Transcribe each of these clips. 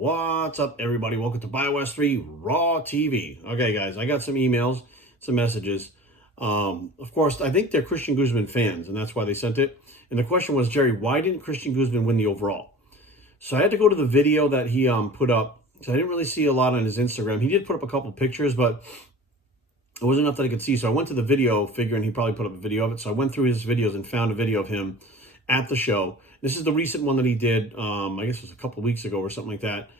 What's up, everybody? Welcome to BioS 3 Raw TV. Okay, guys, I got some emails, some messages. Of course, I think they're Christian Guzman fans, and that's why they sent it. And the question was, Jerry, why didn't Christian Guzman win the overall? So I had to go to the video that he put up. So I didn't really see a lot on his Instagram. He did put up a couple pictures, but it wasn't enough that I could see. So I went to the video, figuring he probably put up a video of it. So I went through his videos and found a video of him at the show. This is the recent one that he did, I guess it was a couple weeks ago or something like that.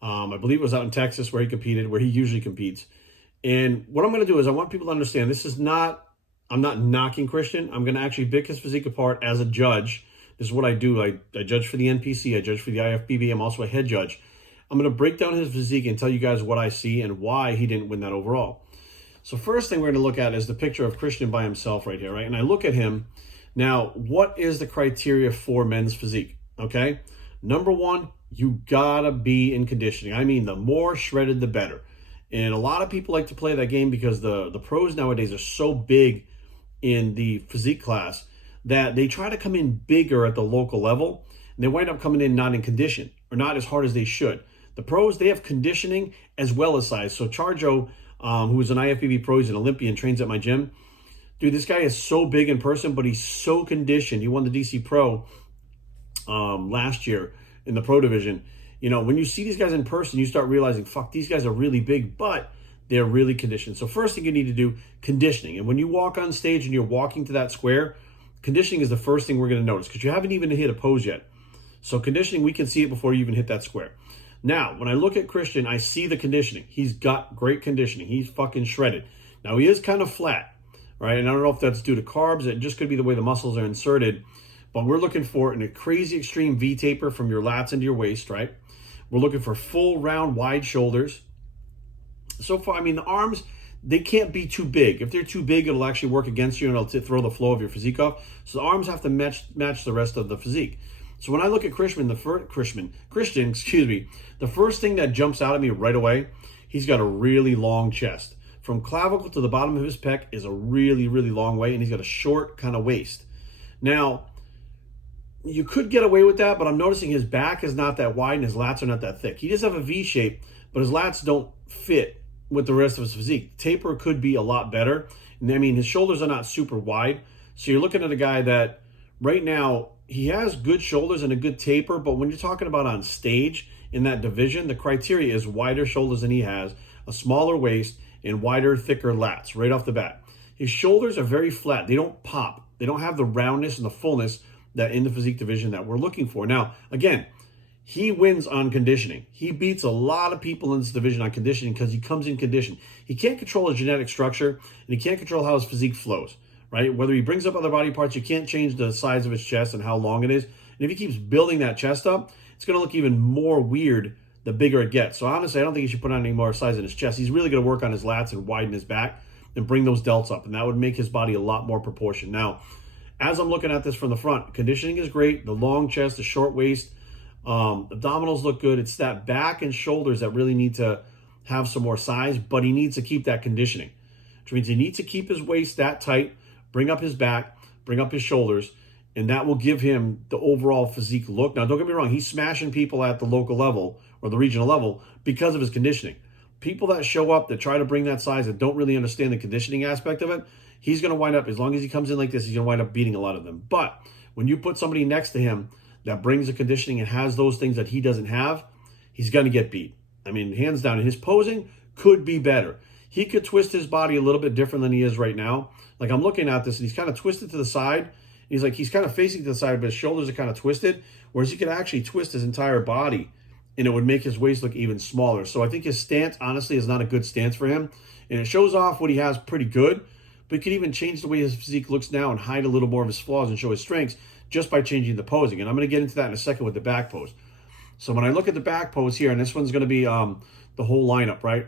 I believe it was out in Texas where he competed, where he usually competes. And what I'm going to do is I want people to understand this is not, I'm not knocking Christian. I'm going to actually pick his physique apart as a judge. This is what I do. I judge for the NPC. I judge for the IFBB. I'm also a head judge. I'm going to break down his physique and tell you guys what I see and why he didn't win that overall. So first thing we're going to look at is the picture of Christian by himself right here, right? And I look at him. Now, what is the criteria for men's physique? Okay. Number one, you gotta be in conditioning. I mean, the more shredded, the better. And a lot of people like to play that game because the pros nowadays are so big in the physique class that they try to come in bigger at the local level. And they wind up coming in not in condition or not as hard as they should. The pros, they have conditioning as well as size. So Charjo, who's an IFBB pro, he's an Olympian, trains at my gym. Dude, this guy is so big in person, but he's so conditioned. He won the DC Pro last year in the pro division. You know, when you see these guys in person, you start realizing, fuck, these guys are really big, but they're really conditioned. So first thing you need to do, conditioning. And when you walk on stage and you're walking to that square, conditioning is the first thing we're going to notice because you haven't even hit a pose yet. So conditioning, we can see it before you even hit that square. Now, when I look at Christian, I see the conditioning. He's got great conditioning. He's fucking shredded. Now, he is kind of flat, right? And I don't know if that's due to carbs. It just could be the way the muscles are inserted. But we're looking for a crazy extreme V taper from your lats into your waist, right? We're looking for full, round, wide shoulders. So far, I mean, the arms, they can't be too big. If they're too big, it'll actually work against you and it'll throw the flow of your physique off. So the arms have to match the rest of the physique. So when I look at Christian, the first thing that jumps out at me right away, he's got a really long chest. From clavicle to the bottom of his pec is a really, really long way, and he's got a short kind of waist. Now, you could get away with that, but I'm noticing his back is not that wide and his lats are not that thick. He does have a V shape, but his lats don't fit with the rest of his physique. Taper could be a lot better. And I mean, his shoulders are not super wide. So you're looking at a guy that right now, he has good shoulders and a good taper, but when you're talking about on stage in that division, the criteria is wider shoulders than he has, a smaller waist, and wider, thicker lats right off the bat. His shoulders are very flat. They don't pop. They don't have the roundness and the fullness that in the physique division that we're looking for. Now, again, he wins on conditioning. He beats a lot of people in this division on conditioning because he comes in condition. He can't control his genetic structure, and he can't control how his physique flows, right? Whether he brings up other body parts, you can't change the size of his chest and how long it is. And if he keeps building that chest up, it's going to look even more weird the bigger it gets. So honestly, I don't think he should put on any more size in his chest. He's really going to work on his lats and widen his back and bring those delts up. And that would make his body a lot more proportioned. Now, as I'm looking at this from the front, conditioning is great. The long chest, the short waist, abdominals look good. It's that back and shoulders that really need to have some more size, but he needs to keep that conditioning, which means he needs to keep his waist that tight, bring up his back, bring up his shoulders, and that will give him the overall physique look. Now, don't get me wrong. He's smashing people at the local level or the regional level because of his conditioning. People that show up that try to bring that size that don't really understand the conditioning aspect of it, he's going to wind up, as long as he comes in like this, he's going to wind up beating a lot of them. But when you put somebody next to him that brings the conditioning and has those things that he doesn't have, he's going to get beat. I mean, hands down. And his posing could be better. He could twist his body a little bit different than he is right now. Like, I'm looking at this, and he's kind of twisted to the side. He's kind of facing to the side, but his shoulders are kind of twisted, whereas he could actually twist his entire body, and it would make his waist look even smaller. So I think his stance, honestly, is not a good stance for him. And it shows off what he has pretty good, but he could even change the way his physique looks now and hide a little more of his flaws and show his strengths just by changing the posing. And I'm going to get into that in a second with the back pose. So when I look at the back pose here, and this one's going to be the whole lineup, right?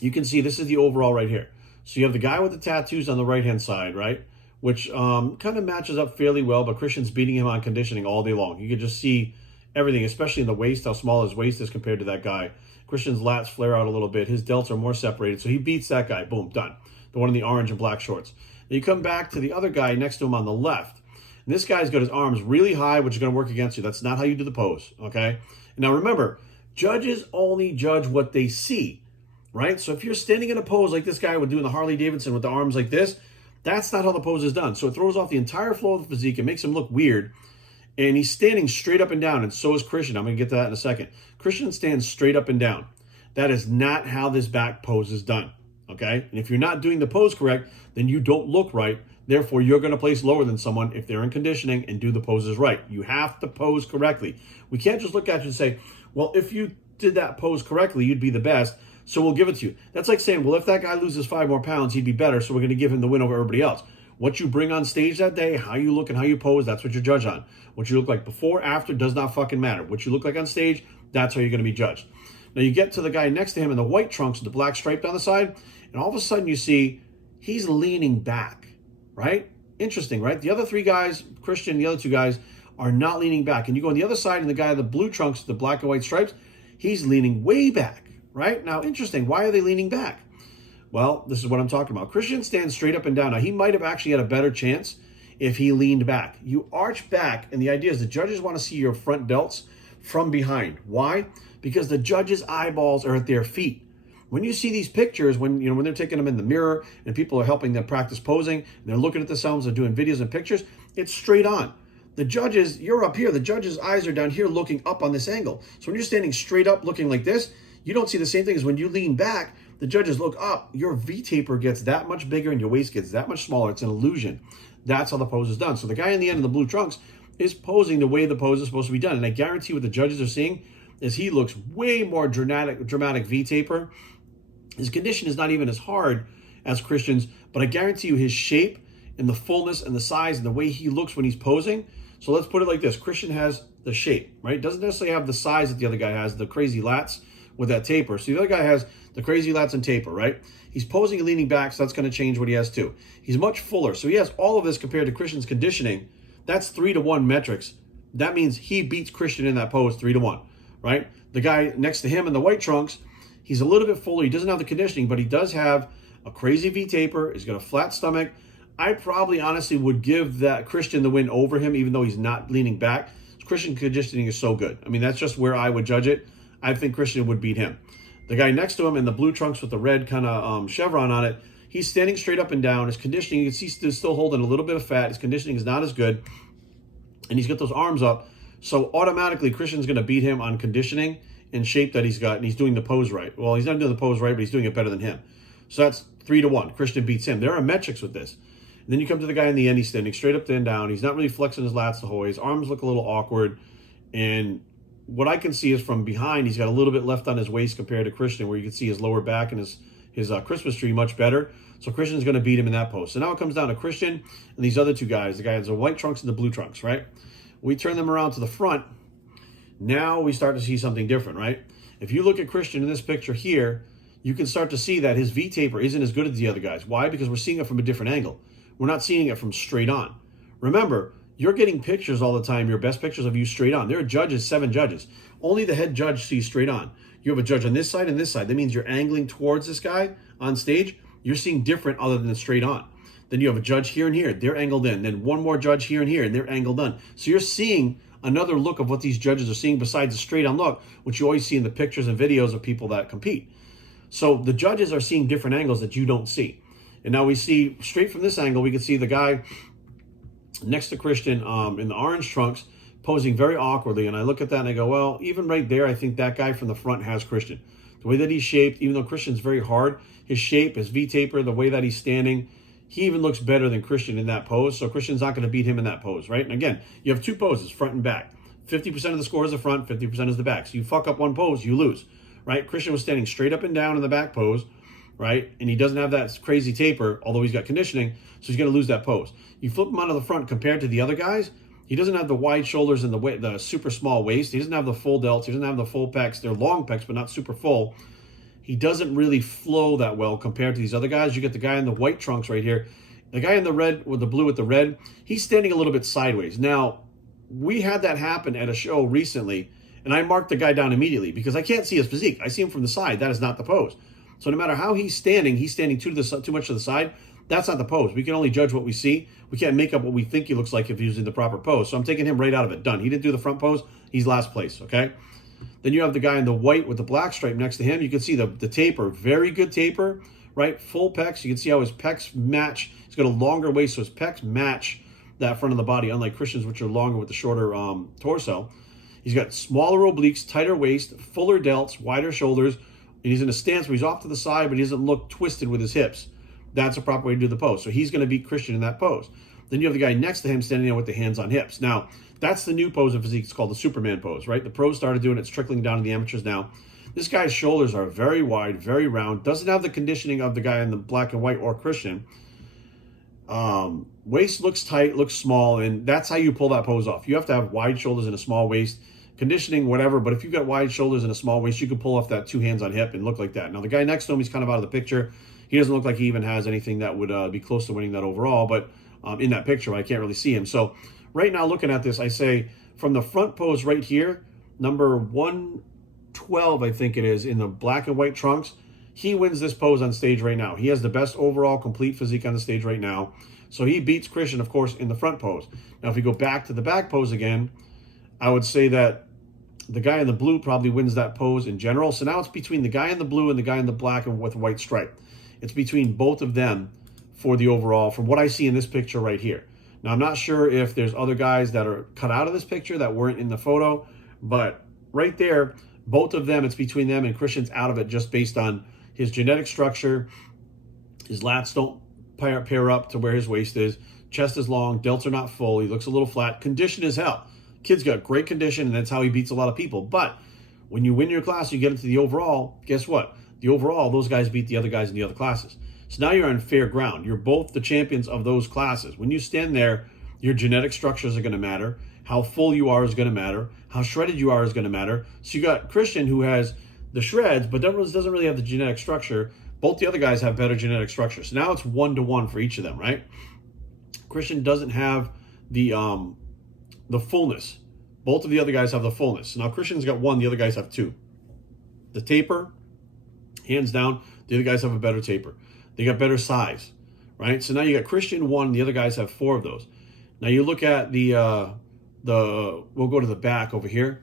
You can see this is the overall right here. So you have the guy with the tattoos on the right-hand side, right? Which kind of matches up fairly well, but Christian's beating him on conditioning all day long. You can just see everything, especially in the waist, how small his waist is compared to that guy. Christian's lats flare out a little bit. His delts are more separated, so he beats that guy. Boom, done. The one in the orange and black shorts. Then you come back to the other guy next to him on the left. And this guy's got his arms really high, which is going to work against you. That's not how you do the pose, okay? And now remember, Judges only judge what they see, right? So if you're standing in a pose like this guy with doing the Harley Davidson with the arms like this, that's not how the pose is done. So it throws off the entire flow of the physique. It makes him look weird. And he's standing straight up and down, and so is Christian. I'm going to get to that in a second. Christian stands straight up and down. That is not how this back pose is done, okay? And if you're not doing the pose correct, then you don't look right. Therefore, you're going to place lower than someone if they're in conditioning and do the poses right. You have to pose correctly. We can't just look at you and say, well, if you did that pose correctly, you'd be the best, so we'll give it to you. That's like saying, well, if that guy loses 5 more pounds, he'd be better, so we're going to give him the win over everybody else. What you bring on stage that day, how you look and how you pose, that's what you're judged on. What you look like before, after, does not fucking matter. What you look like on stage, that's how you're going to be judged. Now you get to the guy next to him in the white trunks with the black stripe down the side, and all of a sudden you see he's leaning back, right? Interesting, right? The other 3 guys, Christian, the other 2 guys, are not leaning back. And you go on the other side, and the guy in the blue trunks, the black and white stripes, he's leaning way back, right? Now, interesting. Why are they leaning back? Well, this is what I'm talking about. Christian stands straight up and down. Now, he might have actually had a better chance if he leaned back. You arch back, and the idea is the judges want to see your front delts from behind. Why? Because the judges' eyeballs are at their feet. When you see these pictures, when they're taking them in the mirror and people are helping them practice posing, and they're looking at themselves, they're doing videos and pictures, it's straight on. The judges, you're up here. The judges' eyes are down here looking up on this angle. So when you're standing straight up looking like this, you don't see the same thing as when you lean back. The judges look up. Your V-taper gets that much bigger and your waist gets that much smaller. It's an illusion. That's how the pose is done. So the guy in the end of the blue trunks is posing the way the pose is supposed to be done. And I guarantee what the judges are seeing is he looks way more dramatic V-taper. His condition is not even as hard as Christian's, but I guarantee you his shape and the fullness and the size and the way he looks when he's posing. So let's put it like this. Christian has the shape, right? Doesn't necessarily have the size that the other guy has, the crazy lats with that taper. So the other guy has the crazy lats and taper, right? He's posing and leaning back, so that's going to change what he has too. He's much fuller. So he has all of this compared to Christian's conditioning. That's 3-to-1 metrics. That means he beats Christian in that pose 3-to-1, right? The guy next to him in the white trunks, he's a little bit fuller. He doesn't have the conditioning, but he does have a crazy V-taper. He's got a flat stomach. I probably honestly would give that Christian the win over him, even though he's not leaning back. Christian conditioning is so good. I mean, that's just where I would judge it. I think Christian would beat him. The guy next to him in the blue trunks with the red kind of chevron on it, he's standing straight up and down. His conditioning, you can see he's still holding a little bit of fat. His conditioning is not as good. And he's got those arms up. So automatically, Christian's going to beat him on conditioning and shape that he's got. And he's doing the pose right. Well, he's not doing the pose right, but he's doing it better than him. So that's 3-to-1. Christian beats him. There are metrics with this. And then you come to the guy in the end. He's standing straight up and down. He's not really flexing his lats the whole way. His arms look a little awkward. And what I can see is from behind, he's got a little bit left on his waist compared to Christian, where you can see his lower back and his Christmas tree much better. So Christian's going to beat him in that pose. So now it comes down to Christian and these other 2 guys. The guy has the white trunks and the blue trunks, right? We turn them around to the front. Now we start to see something different, right? If you look at Christian in this picture here, you can start to see that his V-taper isn't as good as the other guys. Why? Because we're seeing it from a different angle. We're not seeing it from straight on. Remember, you're getting pictures all the time, your best pictures of you straight on. There are judges, 7 judges. Only the head judge sees straight on. You have a judge on this side and this side. That means you're angling towards this guy on stage. You're seeing different other than the straight on. Then you have a judge here and here. They're angled in. Then one more judge here and here, and they're angled in. So you're seeing another look of what these judges are seeing besides the straight on look, which you always see in the pictures and videos of people that compete. So the judges are seeing different angles that you don't see. And now we see straight from this angle, we can see the guy next to Christian in the orange trunks posing very awkwardly. And I look at that and I go, well, even right there, I think that guy from the front has Christian. The way that he's shaped, even though Christian's very hard, his shape, his V-taper, the way that he's standing, he even looks better than Christian in that pose. So Christian's not going to beat him in that pose, right? And again, you have 2 poses, front and back. 50% of the score is the front, 50% is the back. So you fuck up one pose, you lose, right? Christian was standing straight up and down in the back pose, right? And he doesn't have that crazy taper, although he's got conditioning, so he's going to lose that pose. You flip him onto the front compared to the other guys, he doesn't have the wide shoulders and the super small waist. He doesn't have the full delts. He doesn't have the full pecs. They're long pecs, but not super full. He doesn't really flow that well compared to these other guys. You get the guy in the white trunks right here. The guy in the red with the blue with the red, he's standing a little bit sideways. Now, we had that happen at a show recently, and I marked the guy down immediately because I can't see his physique. I see him from the side. That is not the pose. So no matter how he's standing too much to the side. That's not the pose. We can only judge what we see. We can't make up what we think he looks like if he's in the proper pose. So I'm taking him right out of it. Done. He didn't do the front pose. He's last place, okay? Then you have the guy in the white with the black stripe next to him. You can see the taper, very good taper, right? Full pecs. You can see how his pecs match. He's got a longer waist, so his pecs match that front of the body, unlike Christian's, which are longer with the shorter torso. He's got smaller obliques, tighter waist, fuller delts, wider shoulders, and he's in a stance where he's off to the side, but he doesn't look twisted with his hips. That's a proper way to do the pose. So he's going to beat Christian in that pose. Then you have the guy next to him standing there with the hands on hips. Now, that's the new pose in physique. It's called the Superman pose, right? The pros started doing it. It's trickling down to the amateurs now. This guy's shoulders are very wide, very round. Doesn't have the conditioning of the guy in the black and white or Christian. Waist looks tight, looks small, and that's how you pull that pose off. You have to have wide shoulders and a small waist. Conditioning, whatever, but if you've got wide shoulders and a small waist, you can pull off that 2 hands on hip and look like that. Now, the guy next to him, he's kind of out of the picture. He doesn't look like he even has anything that would be close to winning that overall, but in that picture, I can't really see him. So right now, looking at this, I say from the front pose right here, number 112, I think it is, in the black and white trunks, he wins this pose on stage right now. He has the best overall complete physique on the stage right now. So he beats Christian, of course, in the front pose. Now, if we go back to the back pose again, I would say that the guy in the blue probably wins that pose in general. So now it's between the guy in the blue and the guy in the black and with white stripe. It's between both of them for the overall, from what I see in this picture right here. Now, I'm not sure if there's other guys that are cut out of this picture that weren't in the photo, but right there, both of them, it's between them, and Christian's out of it just based on his genetic structure. His lats don't pair up to where his waist is. Chest is long, delts are not full. He looks a little flat. Condition as hell. Kid's got great condition, and that's how he beats a lot of people. But when you win your class, you get into the overall, guess what? The overall, those guys beat the other guys in the other classes. So now you're on fair ground. You're both the champions of those classes. When you stand there, your genetic structures are going to matter. How full you are is going to matter. How shredded you are is going to matter. So you got Christian, who has the shreds, but doesn't really have the genetic structure. Both the other guys have better genetic structure. So now it's 1-to-1 for each of them, right? Christian doesn't have the fullness. Both of the other guys have the fullness. Now, Christian's got 1, the other guys have 2. The taper, hands down, the other guys have a better taper. They got better size, right? So now you got Christian 1, the other guys have 4 of those. Now you look at we'll go to the back over here.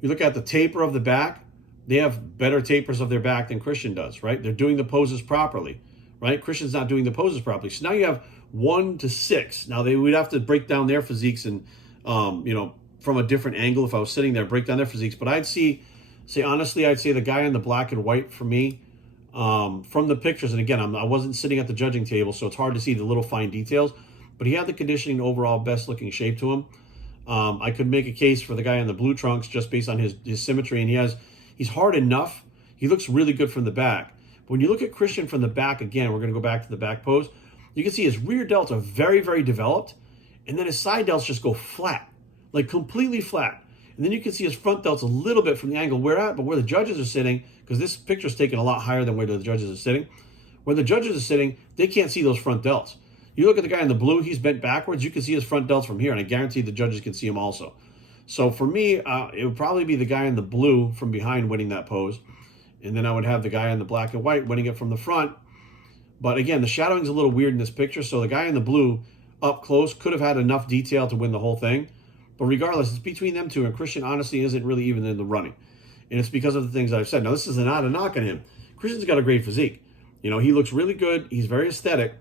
You look at the taper of the back, they have better tapers of their back than Christian does, right? They're doing the poses properly, right? Christian's not doing the poses properly. So now you have 1 to 6. Now we'd have to break down their physiques and, from a different angle if I was sitting there, break down their physiques. But I'd say honestly, I'd say the guy in the black and white for me, from the pictures, and again, I wasn't sitting at the judging table, so it's hard to see the little fine details, but he had the conditioning overall best looking shape to him. I could make a case for the guy in the blue trunks just based on his symmetry, and he's hard enough. He looks really good from the back. But when you look at Christian from the back, again, we're going to go back to the back pose, you can see his rear delts are very, very developed, and then his side delts just go flat, like completely flat. And then you can see his front delts a little bit from the angle but where the judges are sitting, because this picture's taken a lot higher than where the judges are sitting. Where the judges are sitting, they can't see those front delts. You look at the guy in the blue, he's bent backwards. You can see his front delts from here, and I guarantee the judges can see him also. So for me, it would probably be the guy in the blue from behind winning that pose. And then I would have the guy in the black and white winning it from the front. But again, the shadowing's a little weird in this picture, so the guy in the blue up close could have had enough detail to win the whole thing. But regardless, it's between them two, and Christian honestly isn't really even in the running. And it's because of the things I've said. Now, this is not a knock on him. Christian's got a great physique. He looks really good. He's very aesthetic.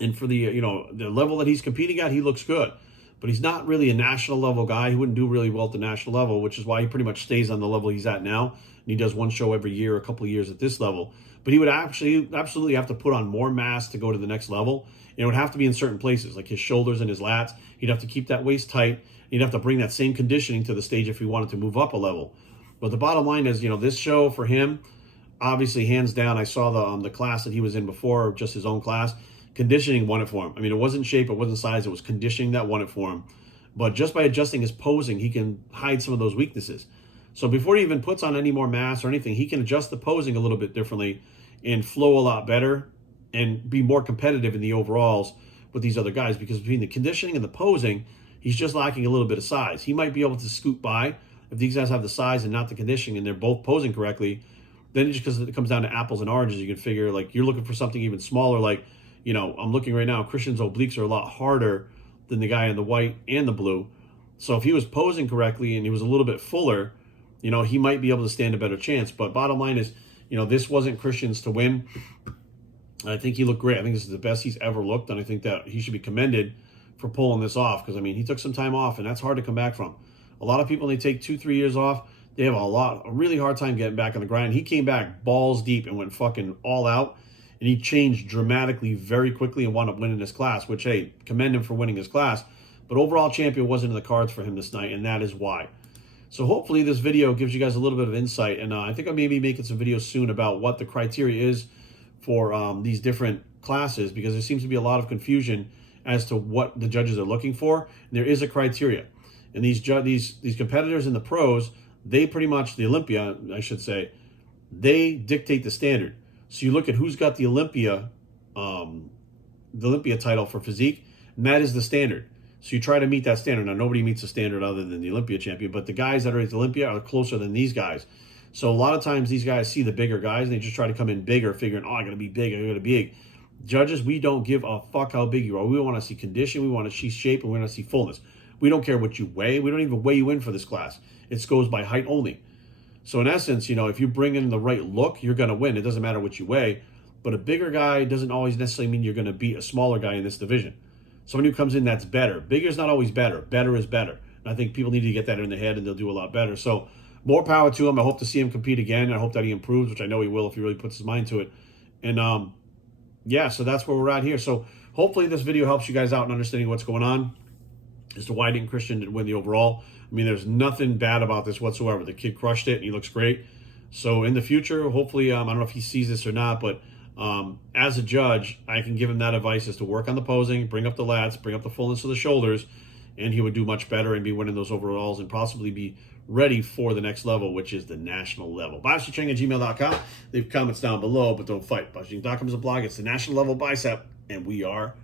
And for the level that he's competing at, he looks good. But he's not really a national level guy. He wouldn't do really well at the national level, which is why he pretty much stays on the level he's at now. And he does one show every year, a couple of years at this level. But he would absolutely have to put on more mass to go to the next level. And it would have to be in certain places, like his shoulders and his lats. He'd have to keep that waist tight. He'd have to bring that same conditioning to the stage if he wanted to move up a level. But the bottom line is, this show for him, obviously, hands down, I saw the class that he was in before, just his own class. Conditioning won it for him. I mean, it wasn't shape, it wasn't size, it was conditioning that won it for him. But just by adjusting his posing, he can hide some of those weaknesses. So before he even puts on any more mass or anything, he can adjust the posing a little bit differently and flow a lot better and be more competitive in the overalls with these other guys, because between the conditioning and the posing, he's just lacking a little bit of size. He might be able to scoot by if these guys have the size and not the conditioning and they're both posing correctly. Then just because it comes down to apples and oranges, you can figure like you're looking for something even smaller. Like, I'm looking right now, Christian's obliques are a lot harder than the guy in the white and the blue. So if he was posing correctly and he was a little bit fuller, he might be able to stand a better chance. But bottom line is, this wasn't Christian's to win. I think he looked great. I think this is the best he's ever looked, and I think that he should be commended for pulling this off, because, he took some time off, and that's hard to come back from. A lot of people, when they take 2-3 years off, they have a really hard time getting back on the grind. He came back balls deep and went fucking all out, and he changed dramatically very quickly and wound up winning this class, which, hey, commend him for winning his class. But overall champion wasn't in the cards for him this night, and that is why. So hopefully this video gives you guys a little bit of insight, and I think I may be making some videos soon about what the criteria is for these different classes, because there seems to be a lot of confusion as to what the judges are looking for. And there is a criteria. And these competitors in the pros, they pretty much, the Olympia, I should say, they dictate the standard. So you look at who's got the Olympia title for physique, and that is the standard. So you try to meet that standard. Now, nobody meets the standard other than the Olympia champion, but the guys that are at the Olympia are closer than these guys. So a lot of times these guys see the bigger guys, and they just try to come in bigger, figuring, I got to be big, I got to be big. Judges, we don't give a fuck how big you are. We want to see condition, we want to see shape, and we want to see fullness. We don't care what you weigh. We don't even weigh you in for this class. It goes by height only. So in essence, if you bring in the right look, you're going to win. It doesn't matter what you weigh. But a bigger guy doesn't always necessarily mean you're going to beat a smaller guy in this division. Someone who comes in that's better. Bigger is not always better. Better is better. And I think people need to get that in their head, and they'll do a lot better. So more power to him. I hope to see him compete again. I hope that he improves, which I know he will if he really puts his mind to it. And yeah, so that's where we're at here. So hopefully this video helps you guys out in understanding what's going on as to why didn't Christian win the overall. There's nothing bad about this whatsoever. The kid crushed it, and he looks great. So in the future, hopefully, I don't know if he sees this or not, but as a judge, I can give him that advice, is to work on the posing, bring up the lats, bring up the fullness of the shoulders, and he would do much better and be winning those overalls and possibly be ready for the next level, which is the national level. BicepsChing@gmail.com. Leave comments down below, but don't fight. BicepsChing.com is a blog. It's the national level bicep, and we are